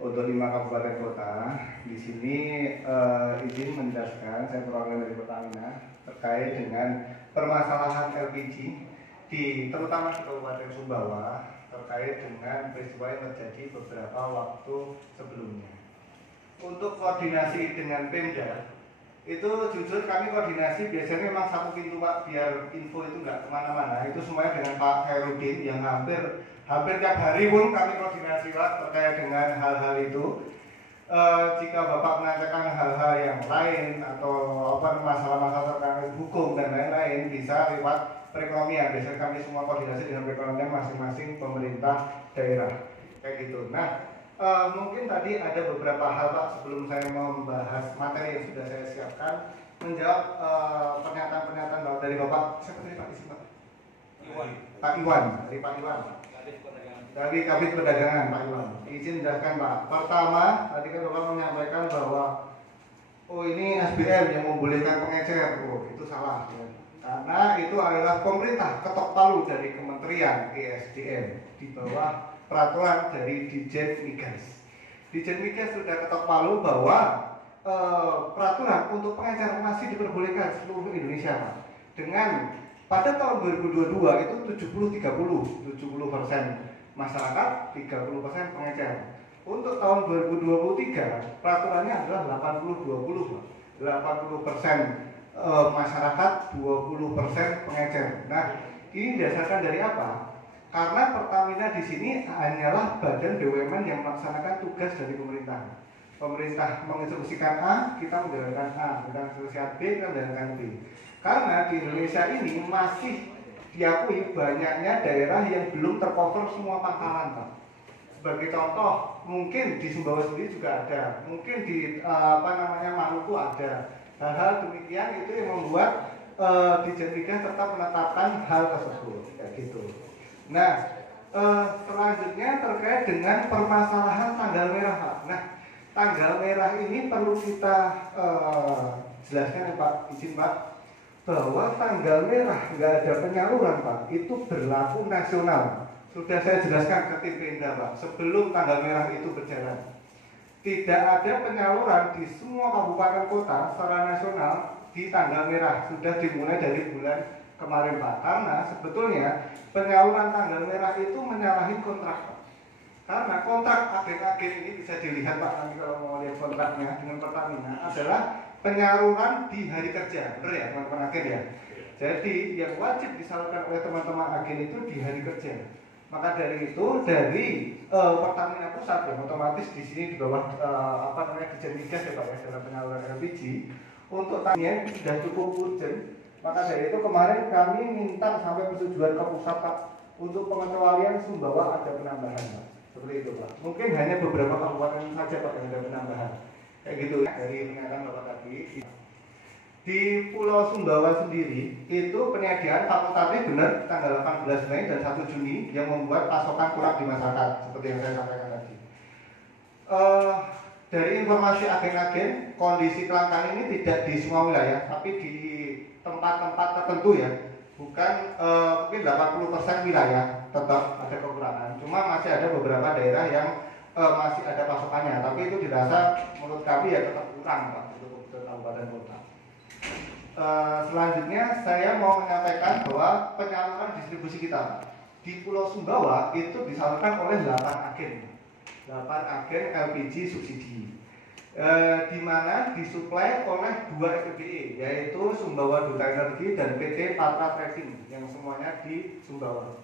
untuk 5 kabupaten kota. Di sini izin menjelaskan, saya perwakilan dari Pertamina terkait dengan permasalahan LPG terutama di Kabupaten Sumbawa terkait dengan peristiwa yang terjadi beberapa waktu sebelumnya. Untuk koordinasi dengan Pemda, itu jujur kami koordinasi biasanya memang satu pintu Pak, biar info itu nggak kemana-mana. Itu semuanya dengan Pak Khairudin yang hampir tiap hari pun kami koordinasi Pak terkait dengan hal-hal itu. Jika Bapak menanyakan hal-hal yang lain atau masalah-masalah terkait hukum dan lain-lain, bisa lewat perekonomian. Biasanya kami semua koordinasi dengan perekonomian masing-masing pemerintah daerah kayak gitu. Nah, mungkin tadi ada beberapa hal Pak sebelum saya membahas materi yang sudah saya siapkan, menjawab pernyataan-pernyataan dari Bapak. Siapa tadi Pak isi Pak? Pak Iwan, dari Pak Iwan. Dari Kabit Perdagangan Pak Iwan. Izin jelaskan Pak. Pertama, tadi kan Bapak menyampaikan bahwa ini SBM yang membolehkan pengecer. Itu salah ya. Karena itu adalah pemerintah ketok palu dari Kementerian ESDM di bawah peraturan dari Ditjen Migas. Ditjen Migas sudah ketok palu bahwa peraturan untuk pengecer masih diperbolehkan seluruh Indonesia Pak. Dengan pada tahun 2022 itu 70% masyarakat, 30% pengecer. Untuk tahun 2023 peraturannya adalah 80-20 80% masyarakat, 20% pengecer. Nah, ini didasarkan dari apa? Karena Pertamina di sini hanyalah badan BUMN yang melaksanakan tugas dari pemerintah. Pemerintah menginstruksikan A, kita menjalankan A, kita menginstruksikan B, kita menjalankan B. Karena di Indonesia ini masih diakui banyaknya daerah yang belum tercover semua pangkalan Pak. Sebagai contoh, mungkin di Sumbawa sendiri juga ada, mungkin di Maluku ada. Hal-hal demikian itu yang membuat Ditjen Migas tetap menetapkan hal tersebut kayak gitu. Nah, selanjutnya terkait dengan permasalahan tanggal merah Pak. Nah, tanggal merah ini perlu kita jelaskan ya Pak, izin Pak, bahwa tanggal merah nggak ada penyaluran Pak, itu berlaku nasional. Sudah saya jelaskan ke tim Pemda Pak, sebelum tanggal merah itu berjalan. Tidak ada penyaluran di semua kabupaten kota secara nasional di tanggal merah. Sudah dimulai dari bulan kemarin Pak. Karena sebetulnya penyaluran tanggal merah itu menyalahi kontrak Pak. Karena kontrak agen-agen ini bisa dilihat Pak, nanti kalau mau lihat kontraknya dengan Pertamina adalah penyaluran di hari kerja, benar ya teman-teman agen ya. Jadi yang wajib disalurkan oleh teman-teman agen itu di hari kerja. Maka dari itu dari Pertamina Pusat yang otomatis di sini di bawah Ditjen Migas ya Pak ya dalam penyaluran LPG untuk tanya sudah cukup urgent. Maka dari itu kemarin kami minta sampai persetujuan ke pusat Pak untuk pengecualian Sumbawa ada penambahan Pak. Seperti itu Pak. Mungkin hanya beberapa kabupaten saja Pak yang ada penambahan. Kayak gitu dari pernyataan Bapak tadi. Di Pulau Sumbawa sendiri itu penyediaan fakultatif benar tanggal 18 Mei dan 1 Juni yang membuat pasokan kurang di masyarakat seperti yang saya sampaikan tadi. Dari informasi agen-agen, kondisi kelangkaan ini tidak di semua wilayah, tapi di tempat-tempat tertentu ya. Bukan mungkin 80% wilayah tetap ada kekurangan. Cuma masih ada beberapa daerah yang masih ada pasokannya, tapi itu dirasa menurut kami ya tetap kurang Pak untuk kabupaten kota. Selanjutnya saya mau menyampaikan bahwa penyaluran distribusi kita di Pulau Sumbawa itu disalurkan oleh 8 agen LPG subsidi, di mana disuplai oleh 2 SPBE yaitu Sumbawa Duta Energi dan PT Patra Trading yang semuanya di Sumbawa.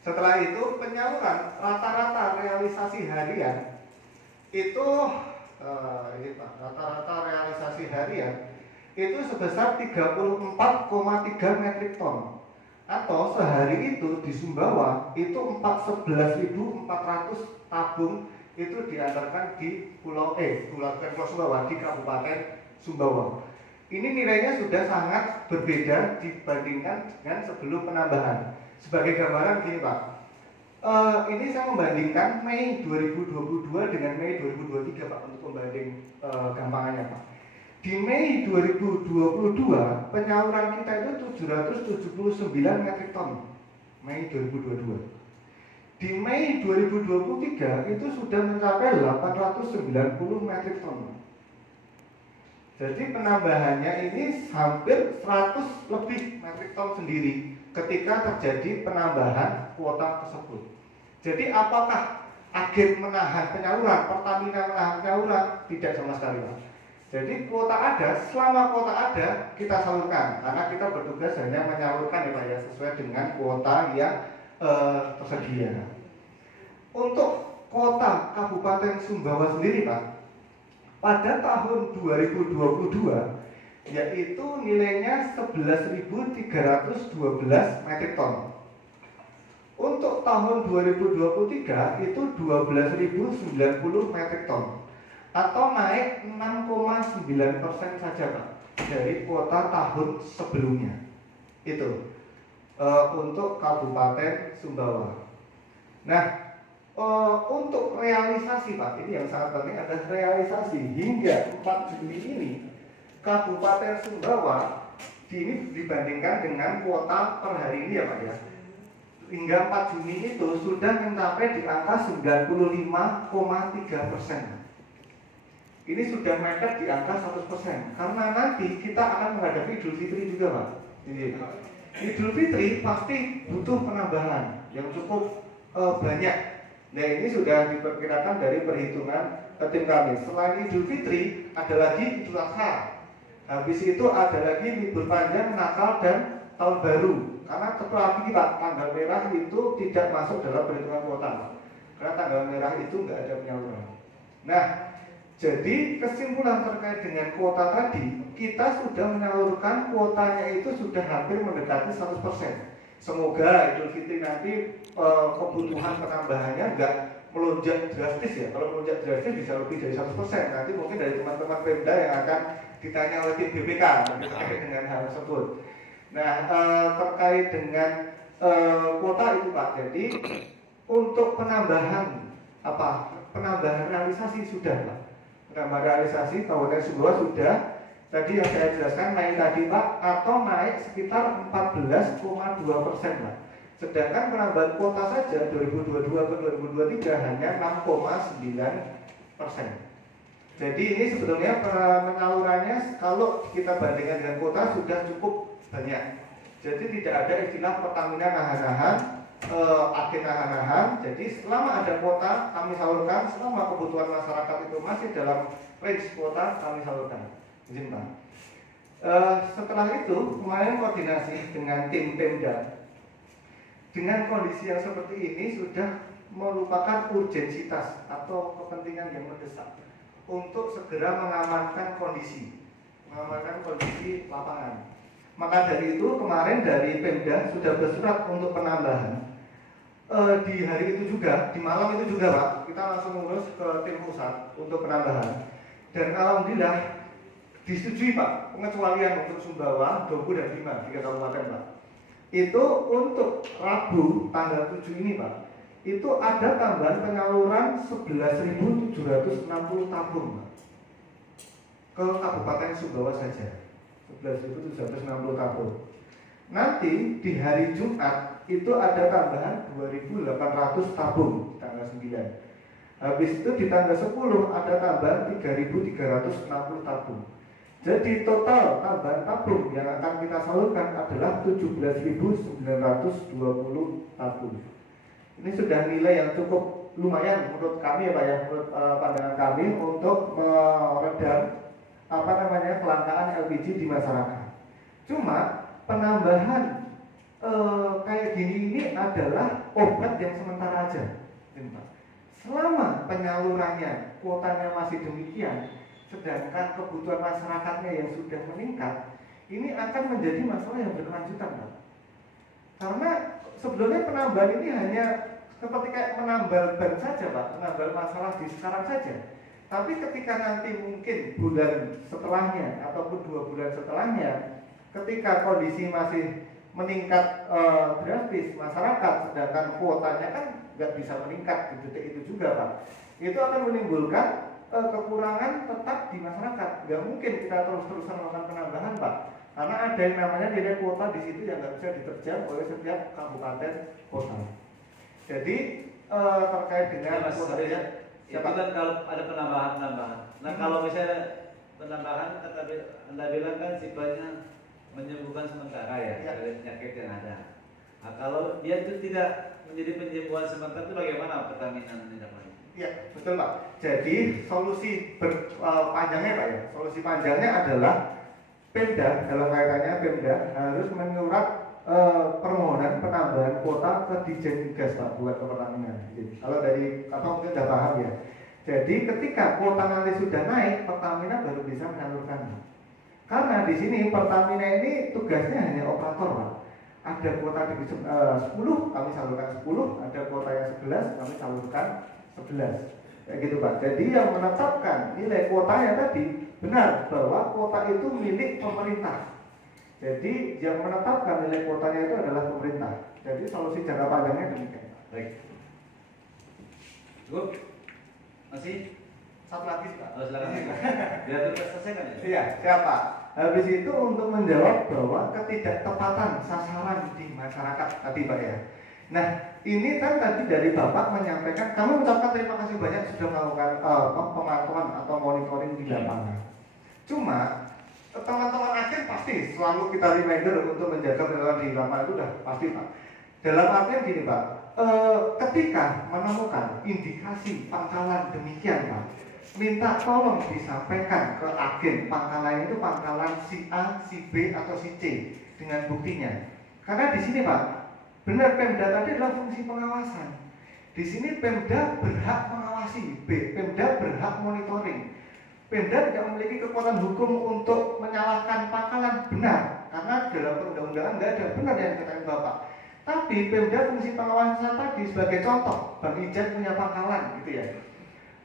Setelah itu penyaluran rata-rata realisasi harian itu rata-rata realisasi harian itu sebesar 34,3 metrik ton, atau sehari itu di Sumbawa itu 11.400 tabung itu diantarkan di Pulau Sumbawa di Kabupaten Sumbawa. Ini nilainya sudah sangat berbeda dibandingkan dengan sebelum penambahan. Sebagai gambaran gini Pak, ini saya membandingkan Mei 2022 dengan Mei 2023 Pak untuk pembanding gampangannya Pak. Di Mei 2022 penyaluran kita itu 779 metrik ton Mei 2022. Di Mei 2023 itu sudah mencapai 890 metrik ton. Jadi penambahannya ini hampir 100 lebih metrik ton sendiri ketika terjadi penambahan kuota tersebut. Jadi apakah agen menahan penyaluran, Pertamina menahan penyaluran? Tidak sama sekali, Pak. Jadi kuota ada, selama kuota ada kita salurkan, karena kita bertugas hanya menyalurkan ya Pak ya, sesuai dengan kuota yang tersedia. Untuk kota Kabupaten Sumbawa sendiri Pak, pada tahun 2022 yaitu nilainya 11.312 metrik ton. Untuk tahun 2023 itu 12.090 metrik ton, atau naik 6,9% saja Pak dari kuota tahun sebelumnya. Itu untuk Kabupaten Sumbawa. Nah, untuk realisasi Pak, ini yang sangat penting adalah realisasi hingga 4 Juli ini Kabupaten Sumbawa ini dibandingkan dengan kuota per hari ini ya Pak ya, hingga 4 Juni itu sudah mencapai di angka 95,3%. Ini sudah mepet di angka 100%, karena nanti kita akan menghadapi Idul Fitri juga Pak. Idul Fitri pasti butuh penambahan yang cukup banyak. Nah ini sudah diperkirakan dari perhitungan tim kami. Selain Idul Fitri ada lagi Idul Adha. Habis itu ada lagi libur panjang Natal dan Tahun Baru. Karena lagi Pak, tanggal merah itu tidak masuk dalam perhitungan kuota. Karena tanggal merah itu nggak ada penyaluran. Nah, jadi kesimpulan terkait dengan kuota tadi, kita sudah menyalurkan kuotanya itu sudah hampir mendekati 100%. Semoga Idul Fitri nanti kebutuhan penambahannya nggak melonjak drastis ya. Kalau melonjak drastis bisa lebih dari 100%. Nanti mungkin dari teman-teman Pemda yang akan ditanya oleh tim BPK terkait dengan hal tersebut. Nah, terkait dengan kuota itu Pak. Jadi untuk penambahan penambahan realisasi sudah Pak. Penambahan realisasi Kabupaten Sumbawa sudah. Tadi yang saya jelaskan naik tadi Pak, atau naik sekitar 14,2% Pak. Sedangkan penambahan kuota saja 2022 ke 2023 hanya 6,9%. Jadi ini sebetulnya penyalurannya kalau kita bandingkan dengan kuota sudah cukup banyak. Jadi tidak ada istilah Pertamina nahan-nahan, agen nahan-nahan. Jadi selama ada kuota kami salurkan, selama kebutuhan masyarakat itu masih dalam range kuota kami salurkan. Setelah itu kemarin koordinasi dengan tim Pemda. Dengan kondisi yang seperti ini sudah merupakan urgensitas atau kepentingan yang mendesak untuk segera mengamankan kondisi lapangan. Maka dari itu kemarin dari Pemda sudah bersurat untuk penambahan. Di hari itu juga, di malam itu juga Pak, kita langsung mengurus ke tim pusat untuk penambahan. Dan alhamdulillah disetujui Pak, pengecualian untuk Sumbawa, Dobu dan Bima, 3 kabupaten Pak. Itu untuk Rabu tanggal 7 ini Pak, itu ada tambahan penyaluran 11.760 tabung Pak, ke Kabupaten Sumbawa saja, 11.760 tabung. Nanti di hari Jumat itu ada tambahan 2.800 tabung tanggal 9. Habis itu di tanggal 10 ada tambahan 3.360 tabung. Jadi total tambahan tabung yang akan kita salurkan adalah 17.920 tabung. Ini sudah nilai yang cukup lumayan menurut kami ya Pak ya, menurut pandangan kami untuk meredam kelangkaan LPG di masyarakat. Cuma penambahan kayak gini ini adalah obat yang sementara aja, Pak. Selama penyalurannya kuotanya masih demikian, sedangkan kebutuhan masyarakatnya yang sudah meningkat, ini akan menjadi masalah yang berkelanjutan Pak. Karena sebelumnya penambahan ini hanya seperti kayak menambal ban saja Pak, menambal masalah di sekarang saja. Tapi ketika nanti mungkin bulan setelahnya ataupun 2 bulan setelahnya, ketika kondisi masih meningkat drastis masyarakat, sedangkan kuotanya kan nggak bisa meningkat di detik itu juga Pak, itu akan menimbulkan kekurangan tetap di masyarakat. Nggak mungkin kita terus-terusan melakukan penambahan Pak, karena ada yang namanya nilai kuota di situ yang nggak bisa diterjang oleh setiap kabupaten kota. Jadi terkait dengan Mas, kuota ya. itu kan kalau ada penambahan. Nah kalau misalnya penambahan Anda bilang kan sifatnya menyembuhkan sementara ya dari penyakit yang ada. Nah kalau dia itu tidak menjadi penyembuhan sementara itu bagaimana Pertamina menindaklanjuti? Iya betul Pak. Jadi solusi panjangnya Pak ya. Solusi panjangnya adalah Pemda dalam kaitannya Pemda harus menyurat permohonan penambahan kuota ke Ditjen Migas Pak buat ke Pertamina. Kalau dari apa mungkin sudah paham ya. Jadi ketika kuota nanti sudah naik, Pertamina baru bisa menyalurkan. Karena di sini Pertamina ini tugasnya hanya operator Pak. Ada kuota di 10 kami salurkan 10, ada kuota yang 11 kami salurkan 11. Kayak gitu Pak. Jadi yang menetapkan nilai kuotanya tadi benar bahwa kuota itu milik pemerintah. Jadi yang menetapkan nilai kuotanya itu adalah pemerintah. Jadi solusi jangka panjangnya demikian. Baik. Cukup? Masih? Satu lagi Pak. Oh, silakan. Biar selesaikan ya. Iya, siapa? Habis itu untuk menjawab bahwa ketidaktepatan sasaran di masyarakat tadi Pak ya. Nah, ini kan tadi dari Bapak menyampaikan, kami mengucapkan terima kasih banyak sudah melakukan pemantauan atau monitoring di lapangan. Cuma teman-teman agen pasti selalu kita reminder untuk menjaga pengelolaan di lapangan itu udah pasti Pak. Dalam artian gini Pak, ketika menemukan indikasi pangkalan demikian Pak, minta tolong disampaikan ke agen pangkalan itu pangkalan si A, si B atau si C dengan buktinya. Karena di sini Pak, benar Pemda tadi adalah fungsi pengawasan. Di sini Pemda berhak mengawasi, Pemda berhak monitoring. Pemda tidak memiliki kekuatan hukum untuk menyalahkan pangkalan, benar, karena dalam perundang-undangan nggak ada, benar yang dikatakan Bapak. Tapi Pemda fungsi pengawasan tadi sebagai contoh, Bang Ijan punya pangkalan, gitu ya.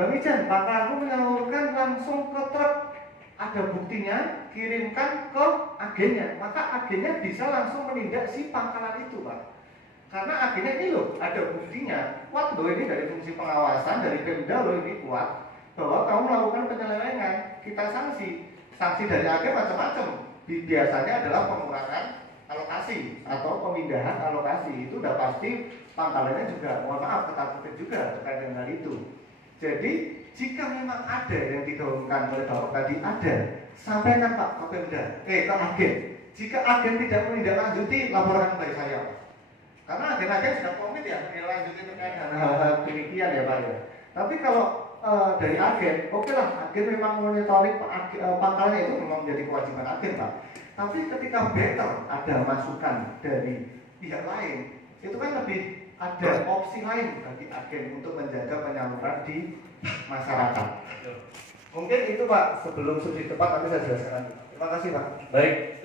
Bang Ijan, pangkalanmu menyalurkan langsung ke truk, ada buktinya, kirimkan ke agennya, maka agennya bisa langsung menindak si pangkalan itu, Pak. Karena agennya ini loh, ada buktinya, kuat loh ini dari fungsi pengawasan dari Pemda loh ini kuat. Bahwa kamu melakukan penyelewengan, kita sanksi. Sanksi dari agen macam-macam. Biasanya adalah pengurangan alokasi atau pemindahan alokasi. Itu udah pasti pangkalannya juga, mohon maaf, ketakutan juga terkait dengan hal itu. Jadi jika memang ada yang digaungkan oleh Bapak tadi ada, sampaikan Pak ke Pemda, ke agen. Jika agen tidak menindaklanjuti, laporkan kepada saya Pak. Karena agen-agen sudah komit ya menindaklanjuti terkait dengan hal-hal demikian ya Pak ya. Tapi kalau dari agen, oke lah, agen memang monitoring pangkalnya itu memang menjadi kewajiban agen Pak. Tapi ketika better ada masukan dari pihak lain, itu kan lebih ada opsi lain bagi agen untuk menjaga penyaluran di masyarakat. Mungkin itu Pak, sebelum subsidi tepat nanti saya jelaskan. Terima kasih Pak. Baik.